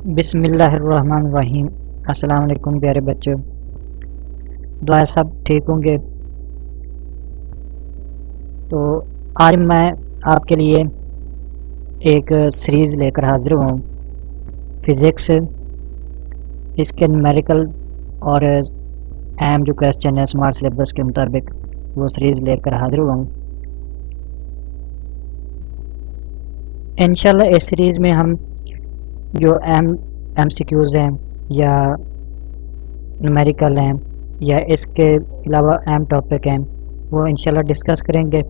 बिस्मिल्लाहिर्रहमानिर्रहीम। अस्सलाम वालेकुम प्यारे बच्चों, दुआ सब ठीक होंगे। तो आज मैं आपके लिए एक सीरीज़ लेकर हाजिर हूँ। फ़िज़िक्स, इसके न्यूमेरिकल और अहम जो क्वेश्चन है स्मार्ट सिलेबस के मुताबिक वो सीरीज़ लेकर हाजिर हूँ। इंशाल्लाह इस सीरीज़ में हम जो अहम MCQs हैं या न्यूमेरिकल हैं या इसके अलावा अहम टॉपिक हैं वो इंशाल्लाह डिस्कस करेंगे।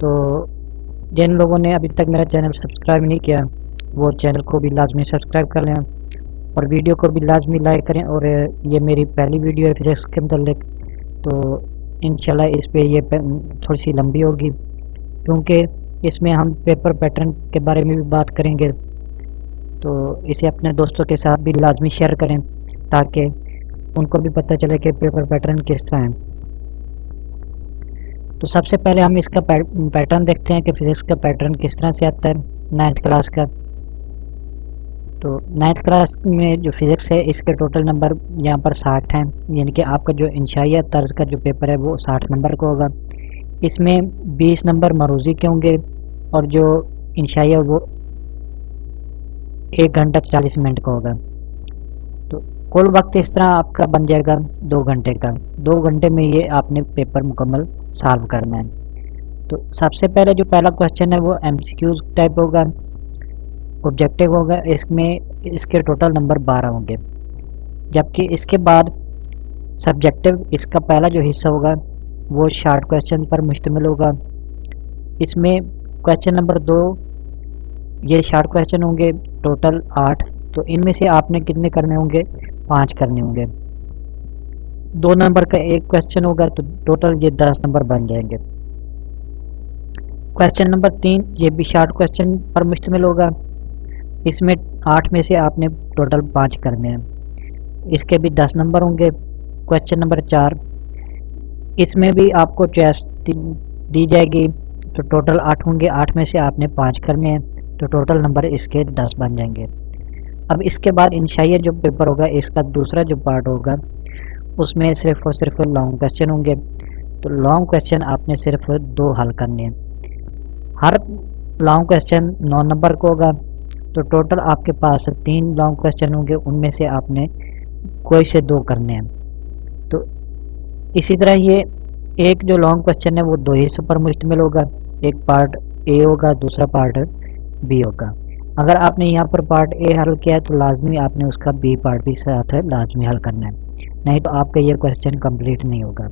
तो जिन लोगों ने अभी तक मेरा चैनल सब्सक्राइब नहीं किया वो चैनल को भी लाजमी सब्सक्राइब कर लें और वीडियो को भी लाजमी लाइक करें। और ये मेरी पहली वीडियो है फिज़िक्स के मतलब, तो इंशाल्लाह इस पे ये थोड़ी सी लंबी होगी क्योंकि इसमें हम पेपर पैटर्न के बारे में भी बात करेंगे। तो इसे अपने दोस्तों के साथ भी लाजमी शेयर करें ताकि उनको भी पता चले कि पेपर पैटर्न किस तरह है। तो सबसे पहले हम इसका पैटर्न देखते हैं कि फ़िज़िक्स का पैटर्न किस तरह से आता है 9th क्लास का। तो 9th क्लास में जो फ़िज़िक्स है इसके टोटल नंबर यहाँ पर 60 हैं, यानी कि आपका जो इंशाइया तर्ज का जो पेपर है वो 60 नंबर का होगा। इसमें 20 नंबर मरूज़ी के होंगे और जो इंशाइया वो 1 घंटा 40 मिनट का होगा। तो कुल वक्त इस तरह आपका बन जाएगा 2 घंटे का। 2 घंटे में ये आपने पेपर मुकम्मल सॉल्व करना है। तो सबसे पहले जो पहला क्वेश्चन है वो MCQs टाइप होगा, ऑब्जेक्टिव होगा। इसमें इसके टोटल नंबर 12 होंगे, जबकि इसके बाद सब्जेक्टिव इसका पहला जो हिस्सा होगा वो शॉर्ट क्वेश्चन पर मुश्तमिल होगा। इसमें क्वेश्चन नंबर 2 ये शॉर्ट क्वेश्चन होंगे टोटल 8। तो इनमें से आपने कितने करने होंगे? 5 करने होंगे। 2 नंबर का एक क्वेश्चन होगा तो टोटल ये 10 नंबर बन जाएंगे। क्वेश्चन नंबर 3 ये भी शॉर्ट क्वेश्चन पर मुश्तमिल होगा। इसमें 8 में से आपने टोटल 5 करने हैं, इसके भी 10 नंबर होंगे। क्वेश्चन नंबर 4 इसमें भी आपको चॉइस दी जाएगी तो टोटल 8 होंगे, 8 में से आपने 5 करने हैं तो टोटल नंबर इसके 10 बन जाएंगे। अब इसके बाद इंशाइया जो पेपर होगा इसका दूसरा जो पार्ट होगा उसमें सिर्फ और सिर्फ लॉन्ग क्वेश्चन होंगे। तो लॉन्ग क्वेश्चन आपने सिर्फ 2 हल करने हैं। हर लॉन्ग क्वेश्चन 9 नंबर का होगा। तो टोटल आपके पास 3 लॉन्ग क्वेश्चन होंगे, उनमें से आपने कोई से 2 करने हैं। तो इसी तरह ये एक जो लॉन्ग क्वेश्चन है वो 2 हिस्सों पर मुश्तमिल होगा, एक पार्ट ए होगा, दूसरा पार्ट बी होगा। अगर आपने यहाँ पर पार्ट ए हल किया है तो लाजमी आपने उसका बी पार्ट भी साथ है लाजमी हल करना है, नहीं तो आपका ये क्वेश्चन कंप्लीट नहीं होगा।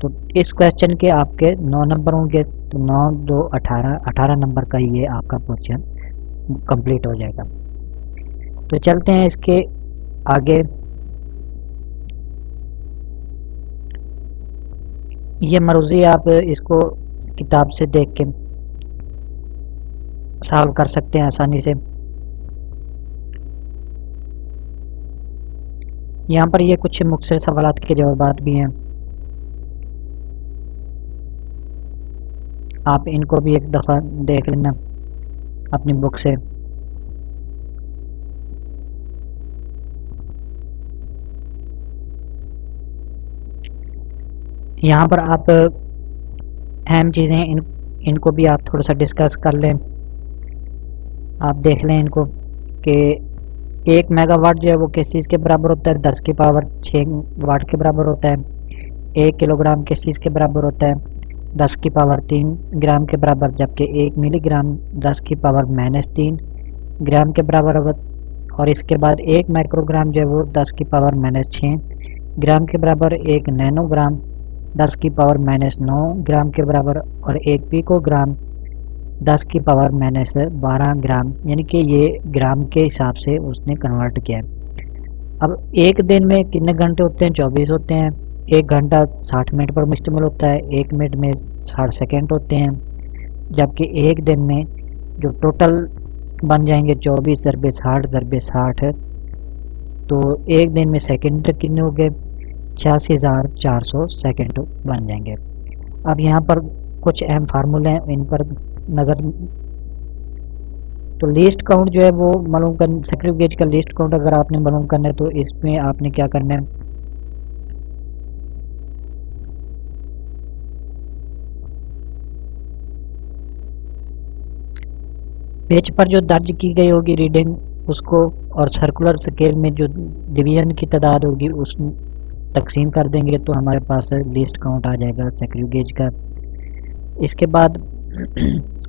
तो इस क्वेश्चन के आपके 9 नंबर होंगे, तो 9 2 18 18 नंबर का ये आपका क्वेश्चन कंप्लीट हो जाएगा। तो चलते हैं इसके आगे। ये मरूज़ी आप इसको किताब से देख के सॉल्व कर सकते हैं आसानी से। यहाँ पर ये कुछ मुख्तसर सवालात के जवाबात भी हैं, आप इनको भी एक दफ़ा देख लेना अपनी बुक से। यहाँ पर आप अहम चीज़ें इनको भी आप थोड़ा सा डिस्कस कर लें। आप देख लें इनको कि 1 मेगावाट जो है वो किस चीज़ के बराबर होता है? 10 की पावर 6 वाट के बराबर होता है। 1 किलोग्राम किस चीज़ के बराबर होता है? 10 की पावर 3 ग्राम के बराबर, जबकि 1 मिलीग्राम 10 की पावर -3 ग्राम के बराबर होगा। और इसके बाद 1 माइक्रोग्राम जो है वो 10 की पावर -6 ग्राम के बराबर, 1 नैनोग्राम 10 की पावर -9 ग्राम के बराबर और 1 पिकोग्राम 10 की पावर -12 ग्राम, यानी कि ये ग्राम के हिसाब से उसने कन्वर्ट किया है। अब एक दिन में कितने घंटे होते हैं? 24 होते हैं। 1 घंटा 60 मिनट पर मुश्तमिल होता है, 1 मिनट में 60 सेकेंड होते हैं, जबकि एक दिन में जो टोटल बन जाएंगे 24 ज़रबे 60 ज़रबे 60, तो एक दिन में सेकेंड कितने हो गए? 86,400 सेकेंड बन जाएंगे। अब यहाँ पर कुछ अहम फार्मूले हैं, इन पर नज़र तो लीस्ट काउंट जो है वो मालूम कर, सक्रिय गेज का लीस्ट काउंट अगर आपने मालूम करना है तो इसमें आपने क्या करना है, पेज पर जो दर्ज की गई होगी रीडिंग उसको और सर्कुलर स्केल में जो डिवीजन की तादाद होगी उस तकसीम कर देंगे तो हमारे पास लीस्ट काउंट आ जाएगा सक्रिय गेज का। इसके बाद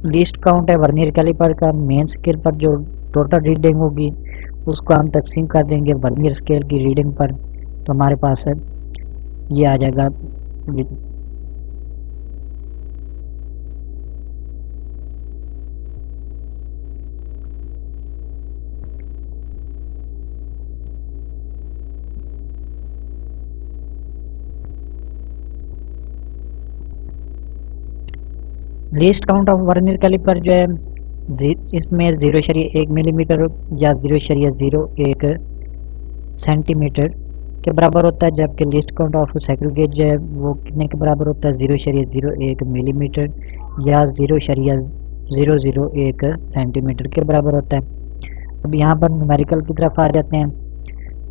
लीस्ट काउंट है वर्नियर कैलिपर का, मेन स्केल पर जो टोटल रीडिंग होगी उसको हम तकसीम कर देंगे वर्नियर स्केल की रीडिंग पर, तो हमारे पास ये आ जाएगा। Least count of vernier calliper जो है इसमें 0.1 मिलीमीटर या 0.01 सेंटीमीटर के बराबर होता है, जबकि लीस्ट काउंट ऑफ सक्रिय गेज जो है वो कितने के बराबर होता है, 0.01 मिलीमीटर या 0.001 सेंटीमीटर के बराबर होता है। अब यहाँ पर न्यूमेरिकल की तरफ आ जाते हैं।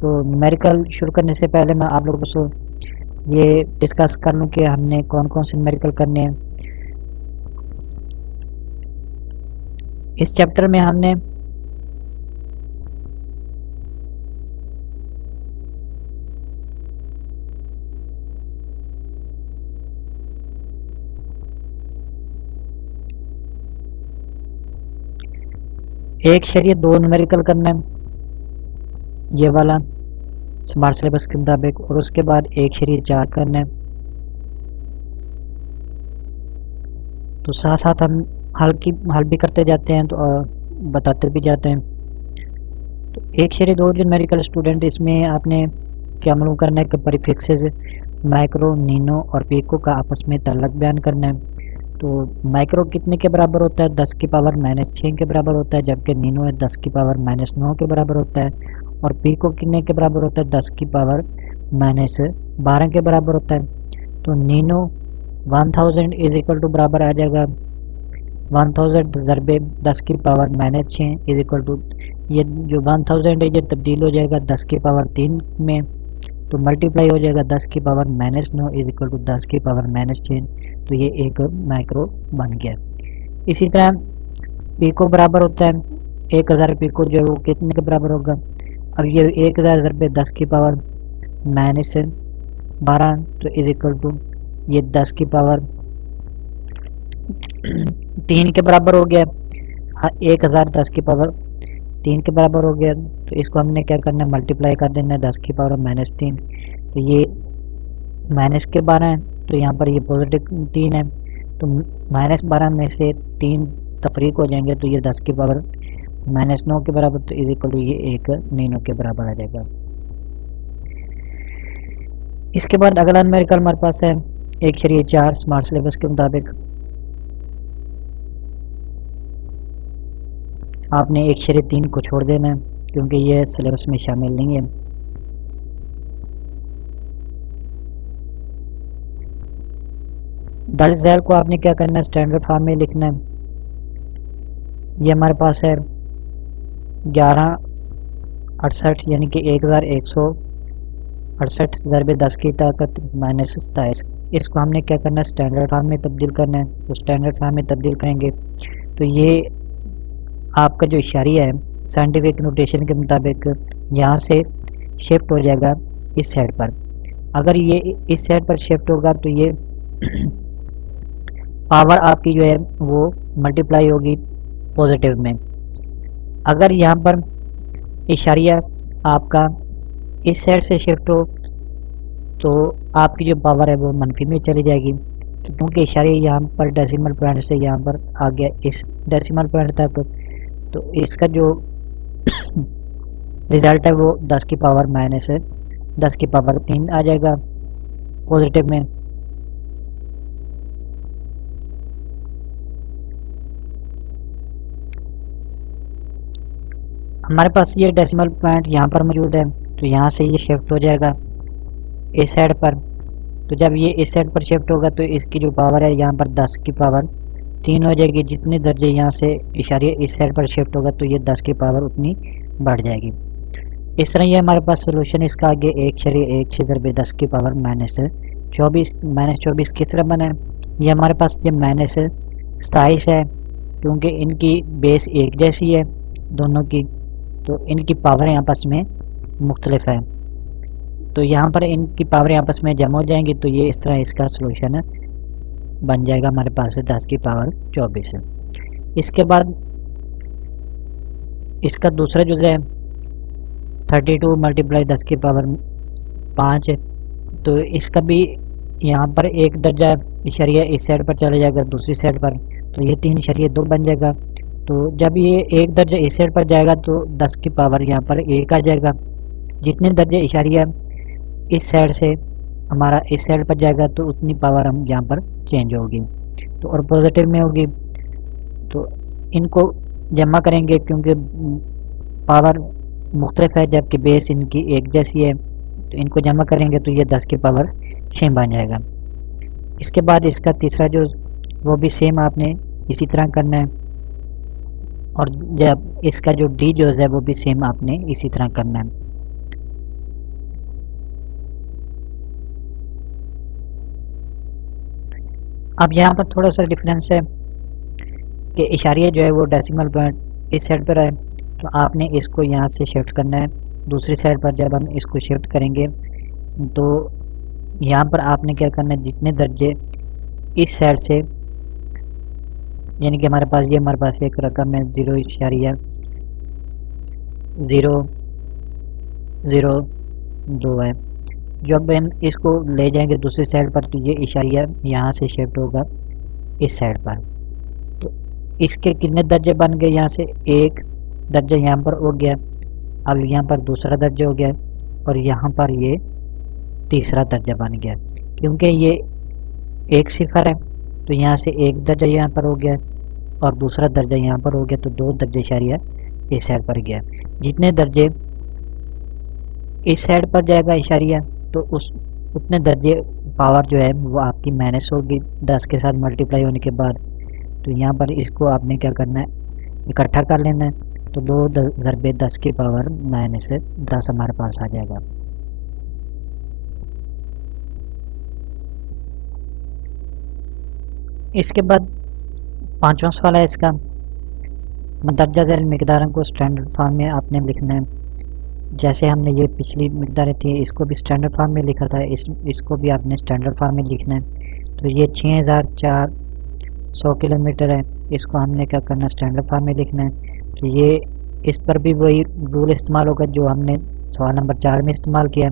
तो न्यूमेरिकल शुरू करने से पहले मैं आप लोगों से ये डिस्कस कर लूँ कि हमने कौन कौन से न्यूमेरिकल करने हैं। इस चैप्टर में हमने एक शरीय 2 न्यूमेरिकल करना है, ये वाला स्मार्ट सिलेबस के मुताबिक, और उसके बाद एक शरीय 4 करना है। तो साथ साथ हम हल भी करते जाते हैं तो बताते भी जाते हैं। तो एक शरीय 2 जो न्यूमेरिकल स्टूडेंट, इसमें आपने क्या मालूम करना है कि प्रीफिक्सेस माइक्रो, नीनो और पीको का आपस में ताल्लुक बयान करना है। तो माइक्रो कितने के बराबर होता है, 10 की पावर -6 के बराबर होता है, जबकि नीनो है 10 की पावर -9 के बराबर होता है। और पीको कितने के बराबर होता है, 10 की पावर -12 के बराबर होता है। तो नीनो 1000 इज इक्वल टू बराबर आ जाएगा 1000 ज़रबे 10 की पावर -6 इज इक्वल टू, ये जो 1000 है ये तब्दील हो जाएगा 10 की पावर 3 में, तो मल्टीप्लाई हो जाएगा 10 की पावर -9 इज इक्वल टू 10 की पावर -6, तो ये एक माइक्रो बन गया। इसी तरह पीको बराबर होता है 1000 पीको जो है वो कितने के बराबर होगा, अब ये 1000 ज़रबे 10 की पावर -12 तो इज इक्वल टू ये 10 की पावर 3 के बराबर हो गया। 1000 10 की पावर 3 के बराबर हो गया, तो इसको हमने क्या करना है, मल्टीप्लाई कर देना है 10 की पावर -3, तो ये माइनस के 12 है, तो यहाँ पर ये पॉजिटिव 3 है, तो -12 में से 3 तफरीक हो जाएंगे, तो ये 10 की पावर -9 के बराबर, तो इज इक्वल टू ये एक नीनो के बराबर आ जाएगा। इसके बाद अगला न्यूमेरिकल हमारे पास है 1/4 स्मार्ट सिलेबस के मुताबिक। आपने 1/3 को छोड़ देना है क्योंकि ये सिलेबस में शामिल नहीं है। दर्ज झैल को आपने क्या करना है, स्टैंडर्ड फॉर्म में लिखना है। ये हमारे पास है 1168 यानी कि 1168 ज़रबे 10 की ताकत -27, इसको हमने क्या करना है, स्टैंडर्ड फॉर्म में तब्दील करना है। तो स्टैंडर्ड फॉर्म में तब्दील करेंगे तो ये आपका जो इशारिया है साइंटिफिक नोटेशन के मुताबिक यहाँ से शिफ्ट हो जाएगा इस साइड पर। अगर ये इस साइड पर शिफ्ट होगा तो ये पावर आपकी जो है वो मल्टीप्लाई होगी पॉजिटिव में। अगर यहाँ पर इशारिया आपका इस साइड से शिफ्ट हो तो आपकी जो पावर है वो मनफी में चली जाएगी। तो क्योंकि इशारिया यहाँ पर डेसिमल पॉइंट से यहाँ पर आ गया इस डेसिमल पॉइंट तक, तो इसका जो रिज़ल्ट है वो 10 की पावर -10 की पावर 3 आ जाएगा पॉजिटिव में। हमारे पास ये डेसिमल पॉइंट यहाँ पर मौजूद है, तो यहाँ से ये शिफ्ट हो जाएगा इस साइड पर। तो जब ये इस साइड पर शिफ्ट होगा तो इसकी जो पावर है यहाँ पर 10 की पावर 3 हो जाएगी। जितने दर्जे यहाँ से इशारे इस साइड पर शिफ्ट होगा तो ये 10 की पावर उतनी बढ़ जाएगी। इस तरह ये हमारे पास सोल्यूशन इसका आगे 1/1 ज़रबे 10 की पावर -24 किस तरह बना है। ये हमारे पास ये -27 है, क्योंकि इनकी बेस एक जैसी है दोनों की, तो इनकी पावर आपस में मुख्तलिफ है। तो यहाँ पर इनकी पावर आपस में जमा हो जाएंगी, तो ये इस तरह इसका सोल्यूशन बन जाएगा हमारे पास 10 की पावर 24 है। इसके बाद इसका दूसरा जुज़ है 32 × 10 की पावर 5 है। तो इसका भी यहाँ पर एक दर्जा इशारिया इस साइड पर चला जाएगा, दूसरी साइड पर, तो ये 3/2 बन जाएगा। तो जब ये एक दर्जा इस साइड पर जाएगा तो 10 की पावर यहाँ पर 1 आ जाएगा। जितने दर्जे इशारिया इस साइड से हमारा इस साइड पर जाएगा तो उतनी पावर हम यहाँ पर चेंज होगी, तो और पॉजिटिव में होगी। तो इनको जमा करेंगे क्योंकि पावर मुख्तलिफ है जबकि बेस इनकी एक जैसी है, तो इनको जमा करेंगे तो ये 10 की पावर 6 बन जाएगा। इसके बाद इसका तीसरा जो वो भी सेम आपने इसी तरह करना है, और जब इसका जो डी जो है वो भी सेम आपने इसी तरह करना है। अब यहाँ पर थोड़ा सा डिफरेंस है कि इशारिया जो है वो डेसिमल पॉइंट इस साइड पर है, तो आपने इसको यहाँ से शिफ्ट करना है दूसरी साइड पर। जब हम इसको शिफ्ट करेंगे तो यहाँ पर आपने क्या करना है, जितने दर्जे इस साइड से, यानी कि हमारे पास एक रकम है 0.00002 है। जब हम इसको ले जाएंगे दूसरी साइड पर तो ये इशारिया यहाँ से शिफ्ट होगा इस साइड पर। तो इसके कितने दर्जे बन गए, यहाँ से एक दर्जा यहाँ पर हो गया, अब यहाँ पर दूसरा दर्जा हो गया, और यहाँ पर ये तीसरा दर्जा बन गया। क्योंकि ये एक सिफर है तो यहाँ से एक दर्जा यहाँ पर हो गया और दूसरा दर्जा यहाँ पर हो गया, तो 2 दर्जे इशारिया इस साइड पर गया। जितने दर्जे इस साइड पर जाएगा इशारिया तो उतने दर्जे पावर जो है वो आपकी माइनस होगी 10 के साथ मल्टीप्लाई होने के बाद। तो यहाँ पर इसको आपने क्या करना है, इकट्ठा कर लेना है, तो 2 ज़रबे 10 की पावर -10 हमारे पास आ जाएगा। इसके बाद 5वां सवाल है इसका, मदरजा ज़ैल मकदारों को स्टैंडर्ड फॉर्म में आपने लिखना है। जैसे हमने ये पिछली मकदारें थी इसको भी स्टैंडर्ड फॉर्म में लिखा था, इसको भी आपने स्टैंडर्ड फॉर्म में लिखना है। तो ये 6400 किलोमीटर है, इसको हमने क्या करना है, स्टैंडर्ड फॉर्म में लिखना है। तो ये इस पर भी वही रूल इस्तेमाल होगा जो हमने सवाल नंबर 4 में इस्तेमाल किया।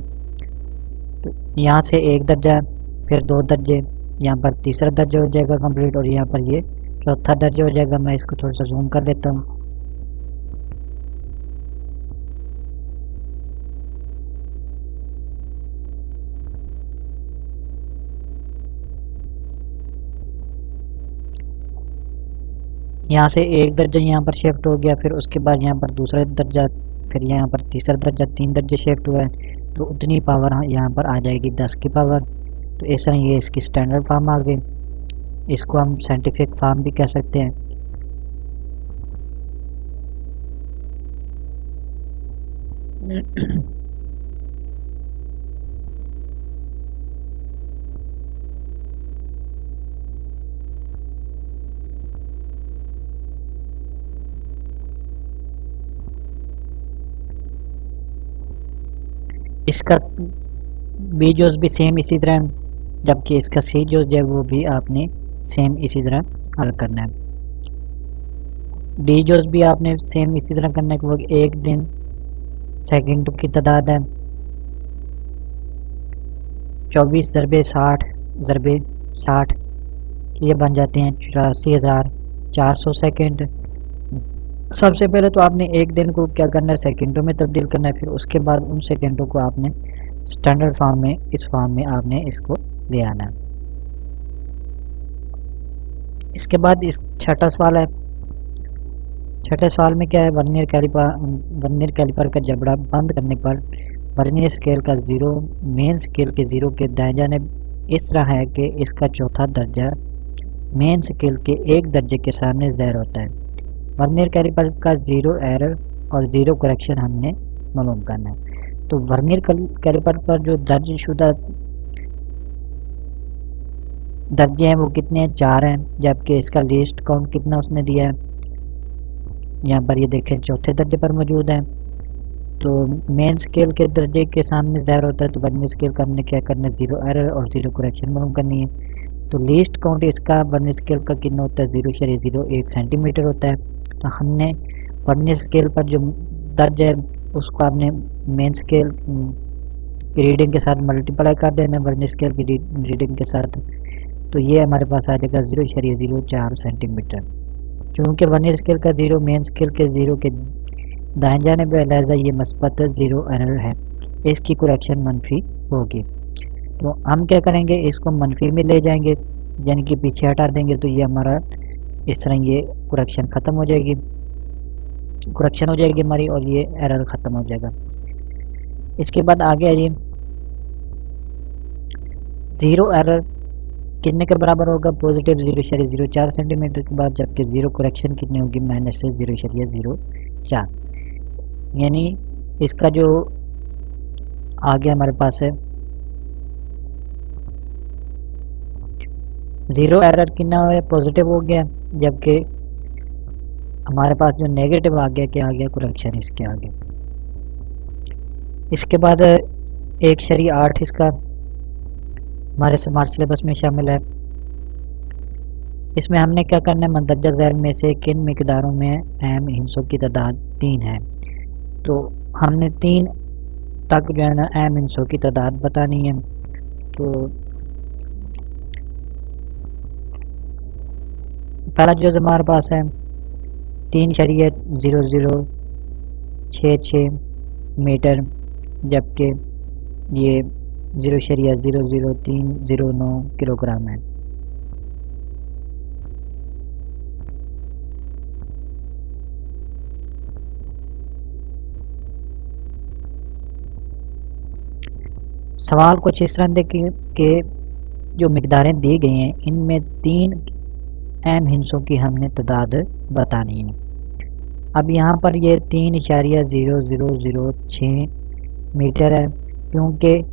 तो यहाँ से एक दर्जा, फिर 2 दर्जे, यहाँ पर तीसरा दर्जा हो जाएगा कंप्लीट, और यहाँ पर ये चौथा दर्जा हो जाएगा। मैं इसको थोड़ा सा जूम कर लेता हूँ। यहाँ से एक दर्जा यहाँ पर शिफ्ट हो गया, फिर उसके बाद यहाँ पर दूसरा दर्जा, फिर यहाँ पर तीसरा दर्जा, 3 दर्जे शिफ्ट हुआ है, तो उतनी पावर यहाँ पर आ जाएगी 10 की पावर। तो इस तरह ये इसकी स्टैंडर्ड फॉर्म आ गई, इसको हम साइंटिफिक फॉर्म भी कह सकते हैं। इसका बी जोज भी सेम इसी तरह, जबकि इसका सी जोज है वो भी आपने सेम इसी तरह हल करना है। डी जोज भी आपने सेम इसी तरह करना है कि वो एक दिन सेकंड की तादाद है, 24 ज़रबे 60 ज़रबे 60, ये बन जाते हैं 84,400 सेकंड। सबसे पहले तो आपने एक दिन को क्या करना है, सेकंडों में तब्दील करना है, फिर उसके बाद उन सेकंडों को आपने स्टैंडर्ड फॉर्म में, इस फॉर्म में आपने इसको ले आना है। इसके बाद इस छठा सवाल है। छठे सवाल में क्या है, वर्नियर कैलिपर का जबड़ा बंद करने पर वर्नियर स्केल का ज़ीरो मेन स्केल के ज़ीरो के दाएं जानिब इस तरह है कि इसका चौथा दर्जा मेन स्केल के एक दर्जे के सामने ज़ेर होता है। वर्नियर कैलिपर का 0 एरर और 0 करेक्शन हमने मालूम करना है। तो वर्नियर कैलिपर पर जो दर्जशुदा दर्जे हैं वो कितने हैं, 4 हैं, जबकि इसका लीस्ट काउंट कितना उसने दिया है, यहाँ पर ये देखें चौथे दर्जे पर मौजूद है। तो मेन स्केल के दर्जे के सामने ज़ाहिर होता है, तो वर्नियर स्केल का हमने क्या करना है, 0 एरर और 0 करेक्शन मालूम करनी है। तो लीस्ट काउंट इसका वर्नियर स्केल का कितना होता है, 0.01 सेंटीमीटर होता है। तो हमने वर्नियर स्केल पर जो दर्ज है उसको आपने मेन स्केल की रीडिंग के साथ मल्टीप्लाई कर देना वर्नियर स्केल की रीडिंग के साथ। तो ये हमारे पास आ जाएगा 0.04 सेंटीमीटर। क्योंकि वर्नियर स्केल का 0 मेन स्केल के 0 के दाएं जानिब है, लिहाजा ये मस्बत 0 एरर है, इसकी करेक्शन मनफी होगी। तो हम क्या करेंगे, इसको मनफी में ले जाएंगे, यानी कि पीछे हटा देंगे, तो ये हमारा इस तरह ये करेक्शन ख़त्म हो जाएगी, करेक्शन हो जाएगी हमारी, और ये एरर ख़त्म हो जाएगा। इसके बाद आगे आइए, 0 एरर कितने के बराबर होगा, पॉजिटिव 0.04 सेंटीमीटर के बाद, जबकि 0 करेक्शन कितनी होगी, माइनस से 0.04। यानी इसका जो आगे हमारे पास है 0 एरर कितना है, पॉजिटिव हो गया, जबकि हमारे पास जो नेगेटिव आ गया, क्या आ गया, करेक्शन इसके आगे। इसके बाद 1.8 इसका हमारे स्मार्ट सिलेबस में शामिल है। इसमें हमने क्या करना है, मंदरजा ज़ैल में से किन मिकदारों में अहम हिस्सों की तादाद 3 है। तो हमने 3 तक जो है ना अहम हिस्सों की तादाद बतानी है। तो पहला जो हमारे पास है 3.0066 मीटर, जबकि ये 0.00309 किलोग्राम है। सवाल कुछ इस तरह देखिए कि जो मिकदारें दी गई हैं इनमें 3 अहम हिस्सों की हमने तादाद बतानी है। अब यहाँ पर ये 3.0006 मीटर है, क्योंकि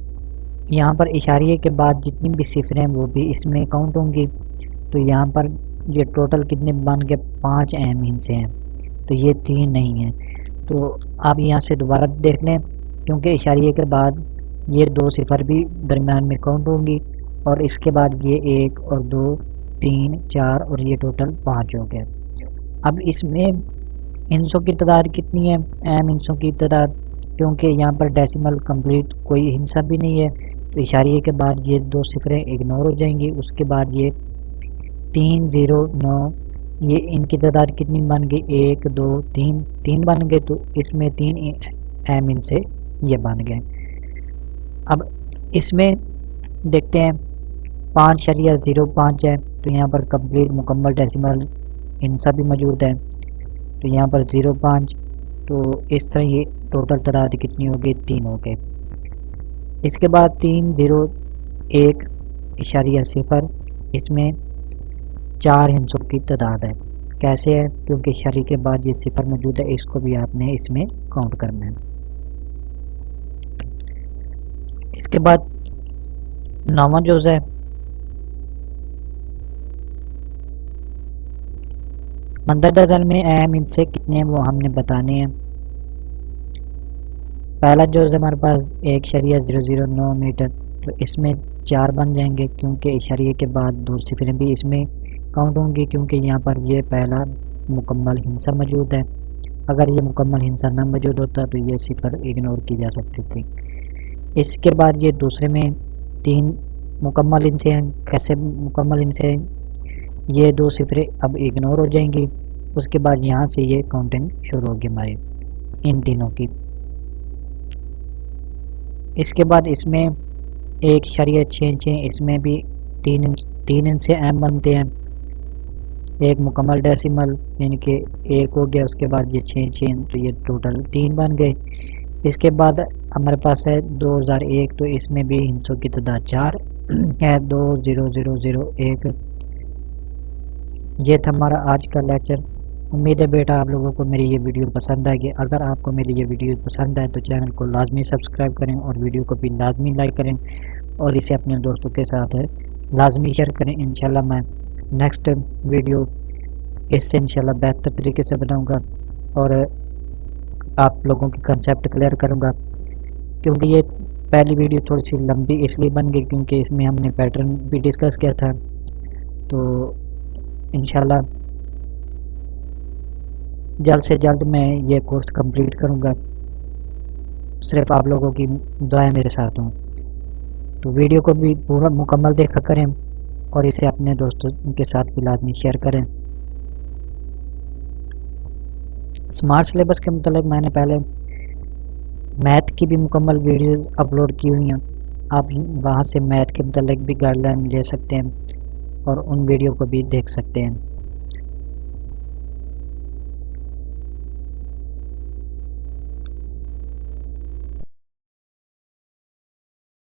यहाँ पर इशारिये के बाद जितनी भी सिफरें हैं वो भी इसमें काउंट होंगी। तो यहाँ पर ये टोटल कितने बन के 5 अहम हिस्से हैं, तो ये 3 नहीं हैं। तो आप यहाँ से दोबारा देख लें, क्योंकि इशारिये के बाद ये 2 सिफर भी दरमियान में काउंट होंगी, और इसके बाद ये 1 और 2 3 4 और ये टोटल 5 हो गए। अब इसमें हिस्सों की तादाद कितनी है, अहम हिस्सों की तादाद, क्योंकि यहाँ पर डेसिमल कंप्लीट कोई हिस्सा भी नहीं है, तो इशारिये के बाद ये 2 सिफरें इग्नोर हो जाएंगी। उसके बाद ये 309, ये इनकी तादाद कितनी बन गई, 1 2 3 बन गए, तो इसमें 3 अहम हिस्से ये बन गए। अब इसमें देखते हैं 5.05 है, तो यहाँ पर कंप्लीट मुकम्मल डेसिमल हिस्सा भी मौजूद है, तो यहाँ पर 0.5, तो इस तरह ये टोटल तादाद कितनी हो गई, 3 हो गए। इसके बाद 301.0, इसमें 4 हिस्सों की तादाद है। कैसे है, क्योंकि इशारे के बाद ये सिफर मौजूद है, इसको भी आपने इसमें काउंट करना है। इसके बाद 9वां जुज़ है, मंदरजा ज़ैल में अहम हिस्से कितने हैं वो हमने बताने हैं। पहला जुज़ हमारे पास 1.009 मीटर, तो इसमें 4 बन जाएंगे, क्योंकि इशारिये के बाद 2 सिफरें भी इसमें काउंट होंगी, क्योंकि यहाँ पर ये पहला मुकम्मल हिस्सा मौजूद है। अगर ये मुकम्मल हिस्सा ना मौजूद होता तो ये सिफर इग्नोर की जा सकती थी। इसके बाद ये दूसरे में 3 मुकम्मल हिस्से हैं। कैसे मुकम्मल हिस्से हैं, ये 2 सिफरें अब इग्नोर हो जाएंगी। उसके बाद यहाँ से ये काउंटिंग शुरू होगी हमारी इन तीनों की। इसके बाद इसमें 1.66, इसमें भी 3 हिस्से अहम बनते हैं। एक मुकम्मल डेसिमल यानी कि 1 हो गया, उसके बाद ये 6, तो ये टोटल 3 बन गए। इसके बाद हमारे पास है 2001, तो इसमें भी हिस्सों की तादाद 4 है, 20001 ये था हमारा आज का लेक्चर। उम्मीद है बेटा आप लोगों को मेरी ये वीडियो पसंद आएगी। अगर आपको मेरी ये वीडियो पसंद आए तो चैनल को लाजमी सब्सक्राइब करें और वीडियो को भी लाजमी लाइक करें और इसे अपने दोस्तों के साथ लाजमी शेयर करें। इंशाल्लाह मैं नेक्स्ट वीडियो इससे इंशाल्लाह बेहतर तरीके से बनाऊंगा और आप लोगों के कंसेप्ट क्लियर करूंगा। क्योंकि ये पहली वीडियो थोड़ी सी लंबी इसलिए बन गई क्योंकि इसमें हमने पैटर्न भी डिस्कस किया था। तो इंशाल्लाह जल्द से जल्द मैं ये कोर्स कंप्लीट करूंगा। सिर्फ आप लोगों की दुआएं मेरे साथ हों। तो वीडियो को भी पूरा मुकम्मल देखा करें और इसे अपने दोस्तों के साथ भी लाजमी शेयर करें। स्मार्ट सिलेबस के मतलब मैंने पहले मैथ की भी मुकम्मल वीडियो अपलोड की हुई हैं। आप वहाँ से मैथ के मतलब भी गाइडलाइन ले सकते हैं और उन वीडियो को भी देख सकते हैं।